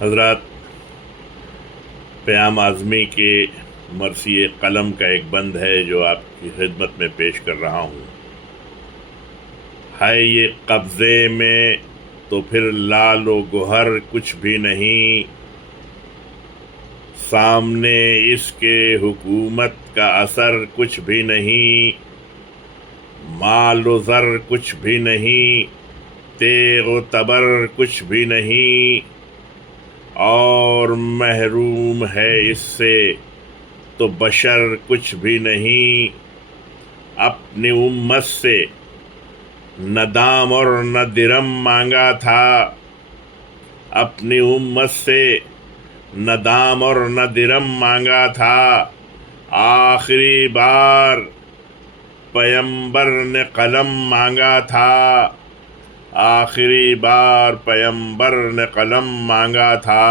حضرات، پیام اعظمی کے مرثی قلم کا ایک بند ہے جو آپ کی خدمت میں پیش کر رہا ہوں۔ ہے یہ قبضے میں تو پھر لال و گوہر کچھ بھی نہیں، سامنے اس کے حکومت کا اثر کچھ بھی نہیں، مال و زر کچھ بھی نہیں، تیغ و تبر کچھ بھی نہیں، اور محروم ہے اس سے تو بشر کچھ بھی نہیں۔ اپنی امت سے نہ دام اور نہ درم مانگا تھا، اپنی امت سے نہ دام اور نہ درم مانگا تھا، آخری بار پیمبر نے قلم مانگا تھا، آخری بار پیمبر نے قلم مانگا تھا۔